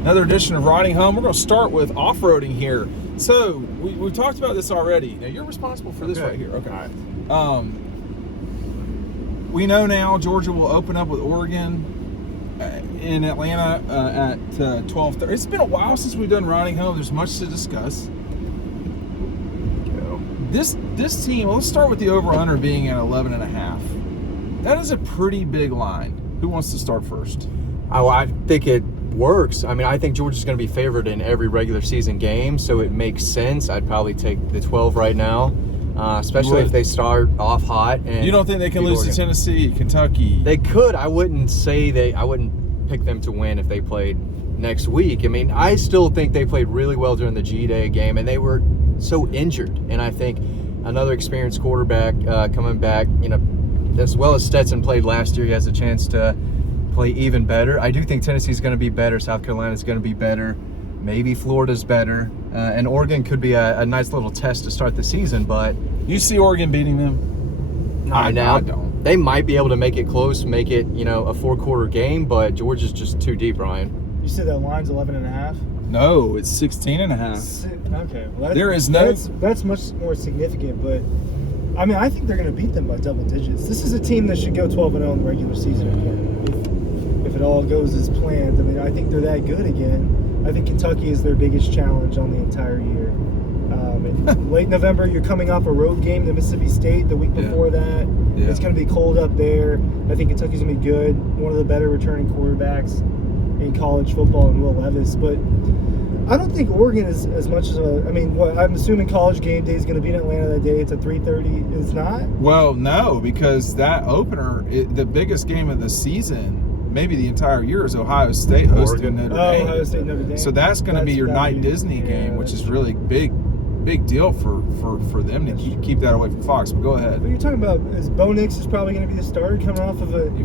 Another edition of Riding Home. We're going to start with off-roading here. So, we talked about this already. Now, you're responsible for this right here. Okay. All right. We know now Georgia will open up with Oregon in Atlanta at 12:30. It's been a while since we've done Riding Home. There's much to discuss. This team, let's start with the over-under being at 11.5. That is a pretty big line. Who wants to start first? Oh, I think it works. I mean, I think Georgia's going to be favored in every regular season game, so it makes sense. I'd probably take the 12 right now, especially if they start off hot. And you don't think they can lose to Tennessee, Kentucky? They could. I wouldn't pick them to win if they played next week. I mean, I still think they played really well during the G-Day game, and they were so injured. And I think another experienced quarterback coming back, as well as Stetson played last year, he has a chance to play even better. I do think Tennessee's going to be better. South Carolina's going to be better. Maybe Florida's better. And Oregon could be a nice little test to start the season. But you see Oregon beating them? I don't. They might be able to make it close, make it, a four-quarter game, but Georgia's just too deep, Ryan. You said that line's 11.5? No, it's 16.5. Okay. Well, that's much more significant, but I mean, I think they're going to beat them by double digits. This is a team that should go 12-0 in the regular season again, if it all goes as planned. I mean, I think they're that good again. I think Kentucky is their biggest challenge on the entire year. In late November, you're coming off a road game to Mississippi State the week before that. Yeah. It's going to be cold up there. I think Kentucky's going to be good. One of the better returning quarterbacks in college football in Will Levis. But I don't think Oregon is as much as I'm assuming College Game Day is going to be in Atlanta that day. It's at 3:30. It's not? Well, no, because that opener, the biggest game of the season, maybe the entire year, is Ohio State hosting Notre Dame. Ohio State, Notre Dame. So that's going to be your night Disney game, which is really big deal for them to keep that away from Fox. But go ahead. What you're talking about is Bo Nix is probably going to be the starter coming off of an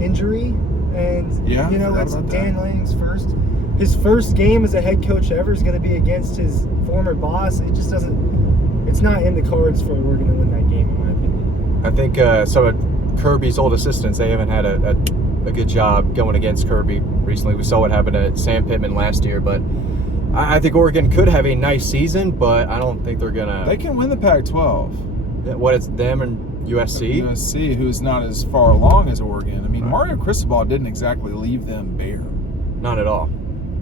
injury. And, that's Dan Lanning's his first game as a head coach ever is going to be against his former boss. It just it's not in the cards for Oregon to win that game, in my opinion. I think some of Kirby's old assistants, they haven't had a good job going against Kirby recently. We saw what happened to Sam Pittman last year, but I think Oregon could have a nice season, but I don't think they're going to. They can win the Pac-12. What, it's them and USC? USC, who's not as far along as Oregon. I mean, Mario Cristobal didn't exactly leave them bare. Not at all.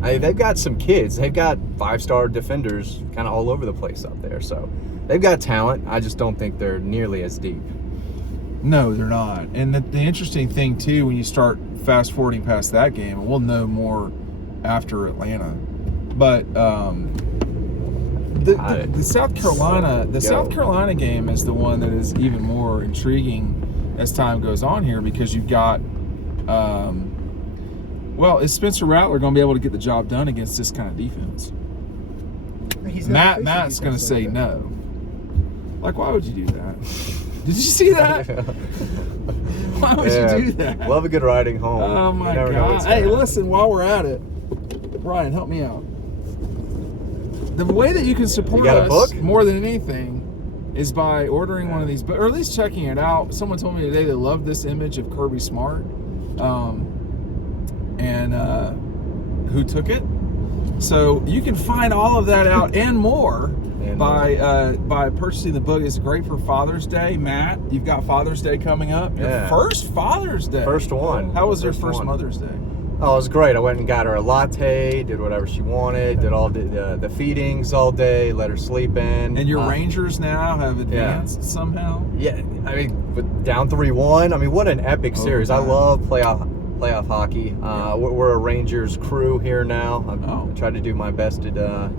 They've got some kids. They've got 5-star defenders kind of all over the place up there. So they've got talent. I just don't think they're nearly as deep. No, they're not. And the interesting thing, too, when you start fast-forwarding past that game, and we'll know more after Atlanta, but the South Carolina game is the one that is even more intriguing as time goes on here, because you've got is Spencer Rattler going to be able to get the job done against this kind of defense? Matt's going to say no. Like, why would you do that? Did you see that? Why would you do that? Love a good riding home. Oh, my God. Hey, listen, while we're at it, Brian, help me out. The way that you can support us more than anything is by ordering one of these, or at least checking it out. Someone told me today they loved this image of Kirby Smart. And who took it. So you can find all of that out and more by purchasing the book. It's great for Father's Day. Matt, you've got Father's Day coming up. Your first Father's Day. First one. How was your first Mother's Day? Oh, it was great. I went and got her a latte, did whatever she wanted, did all the feedings all day, let her sleep in. And your Rangers now have advanced somehow? Yeah, I mean, down 3-1. I mean, what an epic series. I love playoff hockey. We're a Rangers crew here now. I try to do my best to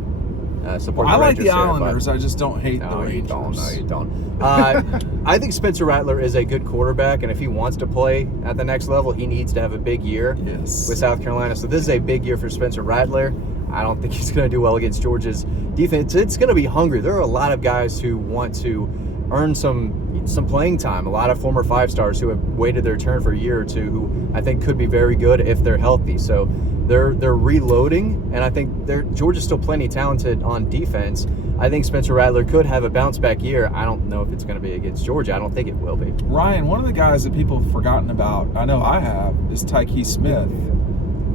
support the Rangers. I like the Islanders. I just don't hate the Rangers. No, you don't. I think Spencer Rattler is a good quarterback, and if he wants to play at the next level, he needs to have a big year with South Carolina. So this is a big year for Spencer Rattler. I don't think he's going to do well against Georgia's defense. It's going to be hungry. There are a lot of guys who want to earn some playing time. A lot of former 5-stars who have waited their turn for a year or two, who I think could be very good if they're healthy. So they're reloading, and I think Georgia's still plenty talented on defense. I think Spencer Rattler could have a bounce-back year. I don't know if it's going to be against Georgia. I don't think it will be. Ryan, one of the guys that people have forgotten about, I know I have, is Tyke Smith.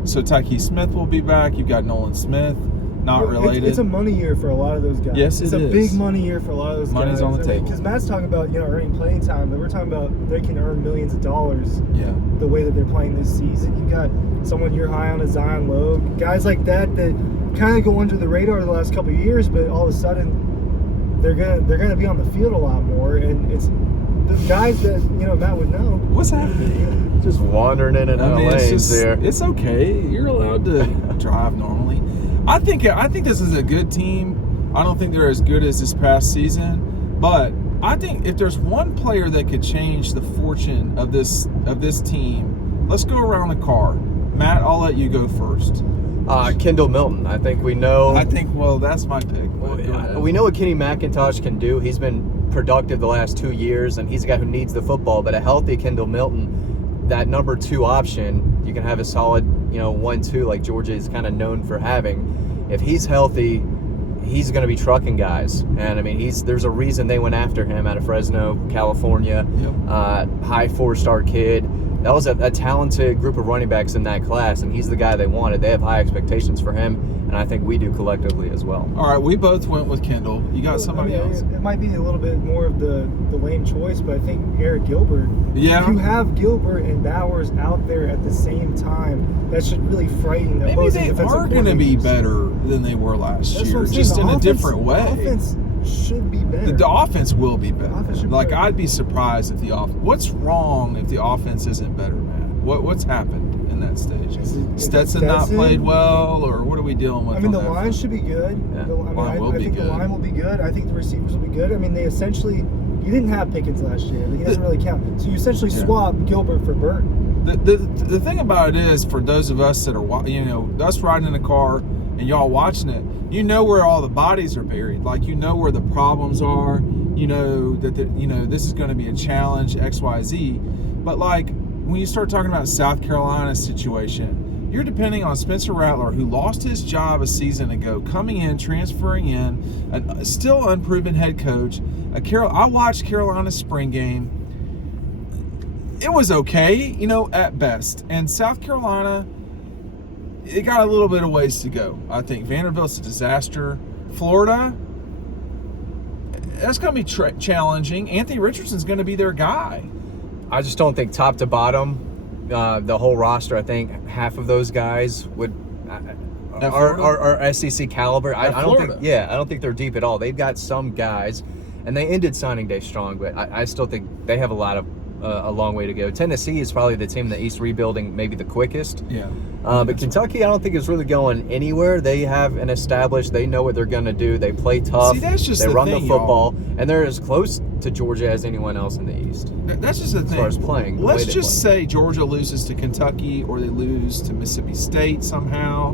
So Tyke Smith will be back. You've got Nolan Smith, not related. It's a money year for a lot of those guys. Yes, it's it a is. big money year for a lot of those Money's guys. on the table. Because Matt's talking about earning playing time, but we're talking about they can earn millions of dollars. Yeah. The way that they're playing this season, you got someone you're high on, a Zion Logue, guys like that kind of go under the radar the last couple of years, but all of a sudden they're gonna be on the field a lot more, and it's the guys that Matt would know. What's happening? Just wandering in and out of lanes there. It's okay. You're allowed to drive normally. I think this is a good team. I don't think they're as good as this past season, but I think if there's one player that could change the fortune of this team, let's go around the car. Matt, I'll let you go first. Kendall Milton. I think we know. Well, that's my pick. We know what Kenny McIntosh can do. He's been productive the last 2 years, and he's a guy who needs the football. But a healthy Kendall Milton, that number 2 option, you can have a solid, 1-2 like Georgia is kind of known for having. If he's healthy, he's going to be trucking guys. And I mean, there's a reason they went after him out of Fresno, California. Yep. High 4-star kid. That was a talented group of running backs in that class, and he's the guy they wanted. They have high expectations for him, and I think we do collectively as well. All right, we both went with Kendall. You got somebody else? It might be a little bit more of the lame choice, but I think Eric Gilbert. Yeah. If you have Gilbert and Bowers out there at the same time, that should really frighten the Maybe opposing they defensive are going to be coordinators. better than they were last That's year, what I'm saying. just The in offense- a different way. The offense should be better. The offense will be better. offense should be Like, better. I'd be surprised if the offense. What's wrong if the offense isn't better, man? What's happened in that stage? Is it Stetson not played well, or what are we dealing with? I mean, the on that line front? should be good. Yeah. I Line will be think good. the line will be good. I think the receivers will be good. I mean, they essentially, you didn't have Pickens last year. He doesn't really count. So you essentially swap Gilbert for Burton. The thing about it is, for those of us that are, us riding in the car and y'all watching it, where all the bodies are buried. Like, where the problems are. That this is going to be a challenge, X, Y, Z. But like, when you start talking about South Carolina's situation, you're depending on Spencer Rattler, who lost his job a season ago, coming in, transferring in, a still unproven head coach. I watched Carolina's spring game. It was okay, at best. And South Carolina, it got a little bit of ways to go. I think Vanderbilt's a disaster. Florida, that's going to be challenging. Anthony Richardson's going to be their guy. I just don't think top to bottom, the whole roster, I think half of those guys are SEC caliber. I don't think they're deep at all. They've got some guys, and they ended signing day strong, but I still think they have a long way to go. Tennessee is probably the team in the East rebuilding maybe the quickest. Yeah. But Kentucky, I don't think is really going anywhere. They have an established. They know what they're going to do. They play tough. See, that's just they the run thing, the football, y'all. and they're as close to Georgia as anyone else in the East. That's just the thing. As far as playing, the Let's way they just play. say Georgia loses to Kentucky, or they lose to Mississippi State somehow.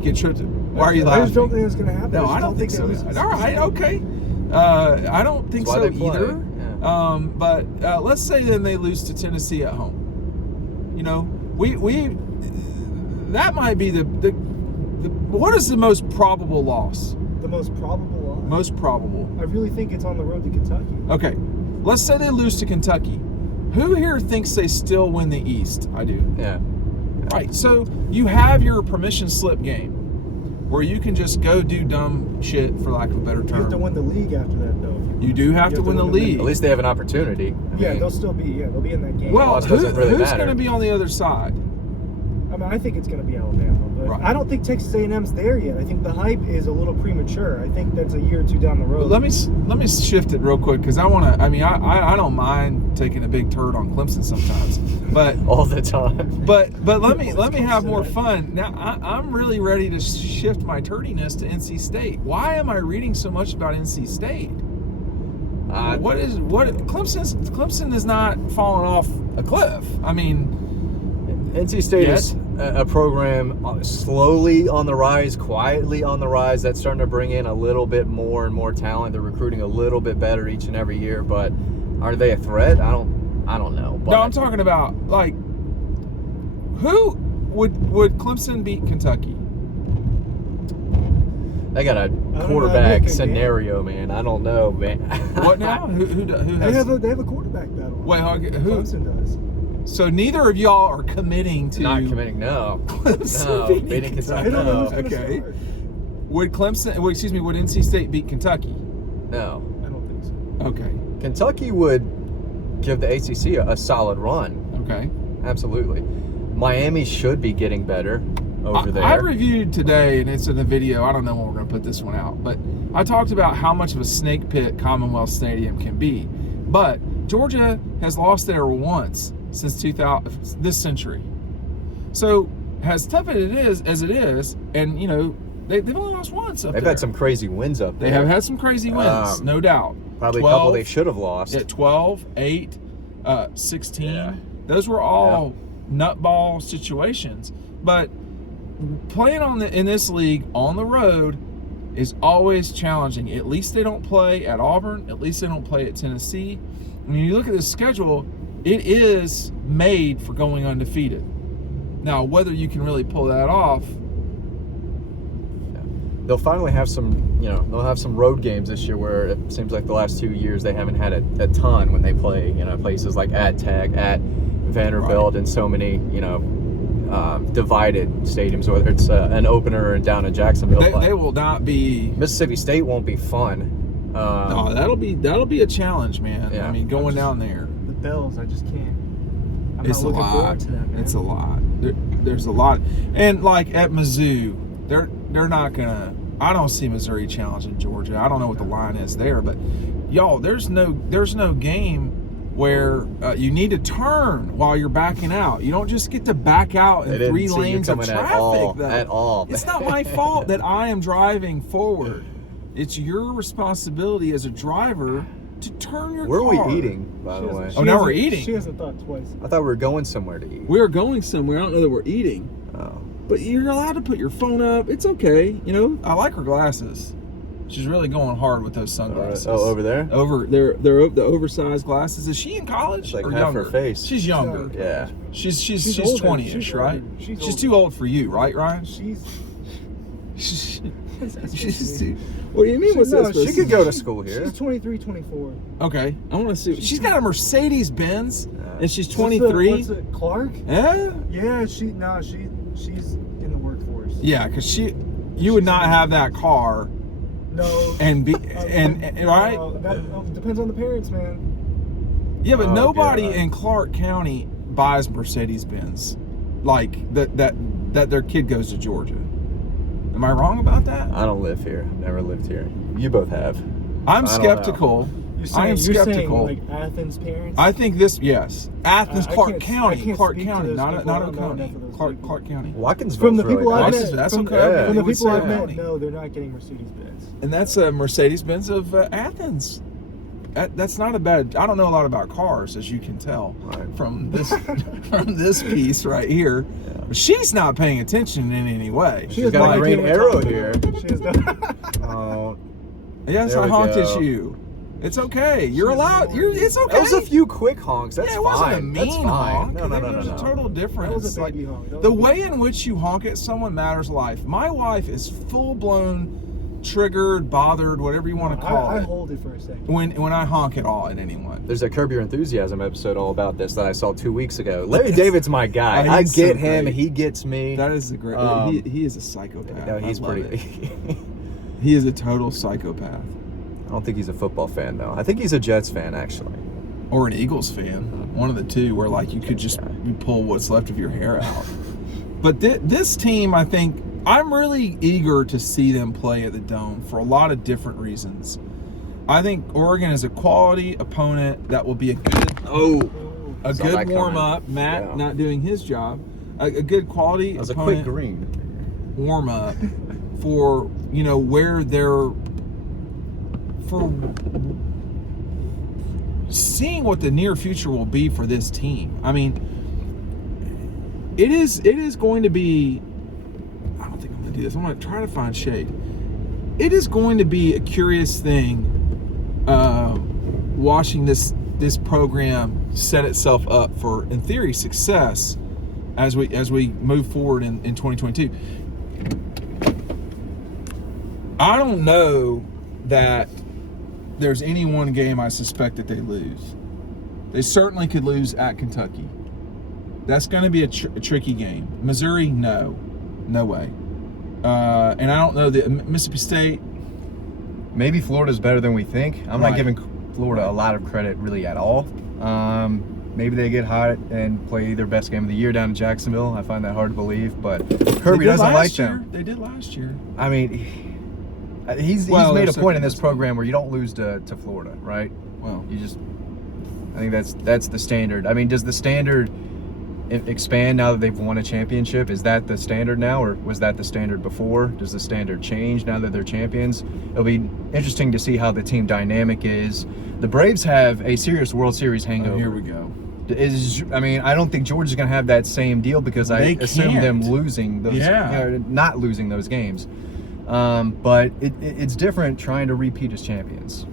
Get tripped. Why are you laughing? I just don't think it's going to happen. No, I don't think so. All right, okay. I don't think That's why so they play. either. Yeah. But let's say then they lose to Tennessee at home. We that might be the what is the most probable loss? The most probable loss? Most probable. I really think it's on the road to Kentucky. Okay, let's say they lose to Kentucky. Who here thinks they still win the East? I do. Yeah. Right, so you have your permission slip game where you can just go do dumb shit, for lack of a better You have to term. win the league after that, though. You do have to win the league. At least they have an opportunity. Yeah, they'll be in that game. Well, Loss doesn't really who's matter. going to be on the other side? I mean, I think it's going to be Alabama, but Right. I don't think Texas A&M's there yet. I think the hype is a little premature. I think that's a year or two down the road. Let me shift it real quick, because I want to. I mean, I don't mind taking a big turd on Clemson sometimes, but All the time. but let me have more fun. Now I'm really ready to shift my turdiness to NC State. Why am I reading so much about NC State? Clemson is not falling off a cliff. I mean, NC State is a program slowly on the rise, quietly on the rise. That's starting to bring in a little bit more and more talent. They're recruiting a little bit better each and every year, but are they a threat? I don't know. But no, I'm talking about, like, who would Clemson beat Kentucky? they got a know, quarterback man. scenario, man. I don't know, man. What now? Who They has? have a quarterback battle. Wait, who? Clemson does. So neither of y'all are committing to Not committing, no. Clemson beating Kentucky. I don't know who's No. gonna Okay. start. Would would NC State beat Kentucky? No. I don't think so. Okay. Kentucky would give the ACC a solid run. Okay. Absolutely. Miami should be getting better over there. I reviewed today, and it's in the video. I don't know when we're going to put this one out, but I talked about how much of a snake pit Commonwealth Stadium can be. But Georgia has lost there once since 2000 this century. So as tough as it is, and you know they've only lost once up They've there. had some crazy wins up there. They have had some crazy wins, no doubt. Probably 12, a couple they should have lost. At 12, 8, 16. Yeah. Those were all nutball situations. But playing in this league on the road is always challenging. At least they don't play at Auburn. At least they don't play at Tennessee. When you look at this schedule, it is made for going undefeated. Now, whether you can really pull that off, They'll finally have some, they'll have some road games this year where it seems like the last 2 years they haven't had a ton when they play, places like at Tech, at Vanderbilt, and so many, divided stadiums, whether it's an opener and down in Jacksonville. they will not be. Mississippi State won't be fun. No, that'll be a challenge, man. Yeah. I mean, going down there. The Bells, I just can't. I'm It's not a looking lot. forward to that, man. It's a lot. There's a lot, and like at Mizzou, they're not gonna. I don't see Missouri challenging Georgia. I don't know what the line is there, but y'all, there's no game where you need to turn while you're backing out. You don't just get to back out in They didn't 3 see you lanes of coming traffic. at all. It's not my fault that I am driving forward. It's your responsibility as a driver to turn your Where car. are we eating, by the way? Oh, now we're eating. She hasn't thought twice. I thought we were going somewhere to eat. We're going somewhere. I don't know that we're eating. Oh. But you're allowed to put your phone up. It's okay. I like her glasses. She's really going hard with those sunglasses. Oh, over there? They're the oversized glasses. Is she in college It's like or half younger? her face. She's younger. Yeah. She's older. 20-ish, She's right? older. She's She's older. too old for you, right, Ryan? She's She's too. What do you mean? What's that supposed She to could go to She's- school here. She's 23, 24. Okay, I want to see. She's got a Mercedes Benz, and she's What's 23. it, Clark? Yeah. Yeah, she's in the workforce. Yeah, because you would not have that car No. and be and right. That depends on the parents, man. Yeah, but Oh, nobody God. in Clark County buys Mercedes Benz like that their kid goes to Georgia. Am I wrong about that? I don't live here. I've never lived here. You both have. I'm I don't skeptical. I am skeptical. Like Athens parents. I think yes. Athens, I Clark can't- County, I can't Clark speak to County, those not people. I don't know Oconee. enough of those Clark people. County. Watkinsville's From the people really I've nice. met, That's from, okay. Yeah. from the You would people say I've met, County. no, they're not getting Mercedes Benz. And that's a Mercedes Benz of Athens. That's not a bad. I don't know a lot about cars, as you can tell Right. from this piece right here. But she's not paying attention in any way. She She's has got no a idea green what arrow talking here. about. She has no. Oh, Yes, There I we honked go. at you. It's okay. You're allowed. It's okay. that was a few quick honks. That's Yeah, it wasn't a fine. mean That's fine. honk. No. There's a total difference. That was a Like, baby honk. That was the a baby way honk. in which you honk at someone matters life. My wife is full blown triggered, bothered, whatever you want to call I it. hold it for a second. When I honk at all at anyone. There's a Curb Your Enthusiasm episode all about this that I saw 2 weeks ago. Larry David's my guy. Oh, I he's get so him. great. He gets me. That is a great. He is a psychopath. No, he's I love pretty. it. He is a total psychopath. I don't think he's a football fan though. I think he's a Jets fan actually. Or an Eagles fan. One of the two, where like you could just pull what's left of your hair out. But this team, I think, I'm really eager to see them play at the Dome for a lot of different reasons. I think Oregon is a quality opponent that will be a good Saw good that warm coming. up. Matt Yeah. not doing his job. A good quality That was a opponent quick green. warm up for where they're for seeing what the near future will be for this team. I mean, it is going to be. I don't think I'm going to do this. I'm going to try to find shade. It is going to be a curious thing watching this program set itself up for, in theory, success as we move forward in 2022. I don't know that there's any one game I suspect that they lose. They certainly could lose at Kentucky. That's going to be a tricky game. Missouri, no way. And I don't know the Mississippi State. Maybe Florida's better than we think. I'm Right. not giving Florida a lot of credit really at all. Maybe they get hot and play their best game of the year down in Jacksonville. I find that hard to believe, but Kirby doesn't like them. They did last year. I mean, he's made a point in this program where you don't lose to Florida, right? Well, I think that's the standard. I mean, does the standard expand now that they've won a championship? Is that the standard now, or was that the standard before? Does the standard change now that they're champions? It'll be interesting to see how the team dynamic is. The Braves have a serious World Series hangover. here we go. I don't think Georgia's going to have that same deal because I assume them losing those, not losing those games. But it's different trying to repeat as champions.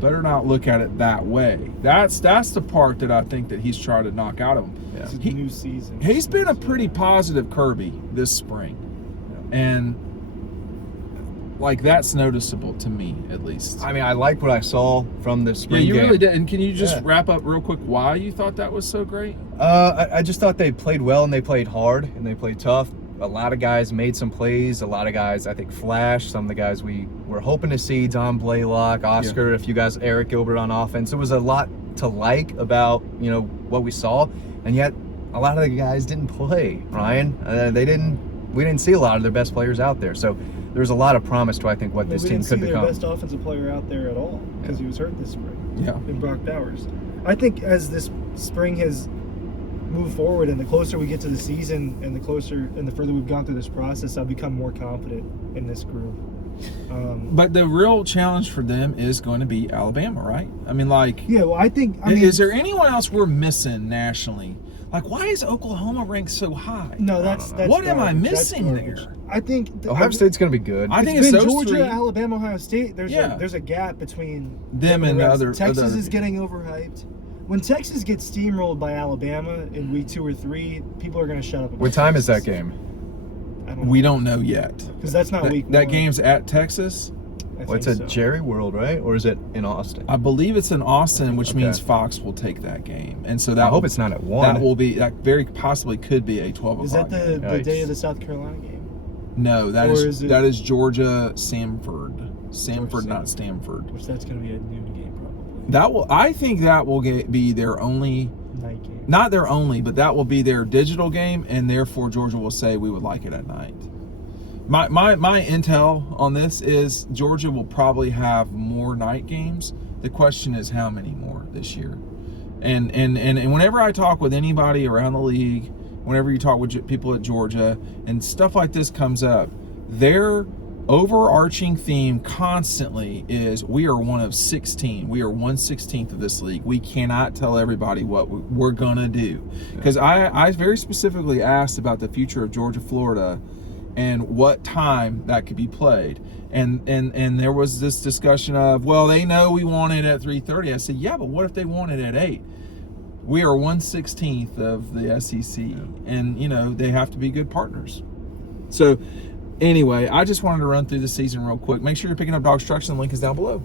Better not look at it that way. That's the part that I think that he's trying to knock out of him. Yeah. It's a new season. He's been a pretty positive Kirby this spring, and like that's noticeable to me at least. I mean, I like what I saw from the spring game. Really did. And can you just wrap up real quick why you thought that was so great? I just thought they played well and they played hard and they played tough. A lot of guys made some plays. A lot of guys, I think, flashed. Some of the guys we were hoping to see, Don Blaylock, Oscar, a few guys, Eric Gilbert on offense. It was a lot to like about, what we saw. And yet, a lot of the guys didn't play, Ryan. We didn't see a lot of their best players out there. So there's a lot of promise to, I think, what this team could become. We didn't see their best offensive player out there at all because he was hurt this spring. Yeah. In Brock Bowers. I think as this spring has moved forward and the closer we get to the season and the further we've gone through this process, I've become more confident in this group. But the real challenge for them is going to be Alabama, right? I mean, is there anyone else we're missing nationally? Like, why is Oklahoma ranked so high? No, that's what am I missing there? I think Ohio State's going to be good. I think it's been those Georgia, three. Alabama, Ohio State. There's a gap between them and the rest. other. Texas other is getting overhyped. When Texas gets steamrolled by Alabama in week 2 or 3, people are going to shut up. What time is that game? We don't know yet. Because that's not week 1. That game's at Texas. It's at Jerry World, right? Or is it in Austin? I believe it's in Austin, which means Fox will take that game, and so I hope it's not at 1. That very possibly could be a 12 o'clock. Is that the day of the South Carolina game? No, that is Georgia Samford, not Stanford. Which that's going to be a noon game probably. I think that will be their only night game. Not their only, but that will be their digital game, and therefore Georgia will say we would like it at night. My intel on this is Georgia will probably have more night games. The question is how many more this year. And whenever I talk with anybody around the league, whenever you talk with people at Georgia and stuff like this comes up, their overarching theme constantly is we are one of 16. We are 1/16 of this league. We cannot tell everybody what we're going to do. Because I very specifically asked about the future of Georgia-Florida and what time that could be played. And there was this discussion of, well, they know we want it at 3:30. I said, yeah, but what if they want it at 8? We are 1/16 of the SEC, and they have to be good partners. So anyway, I just wanted to run through the season real quick. Make sure you're picking up DAWGSTRUCTION. The link is down below.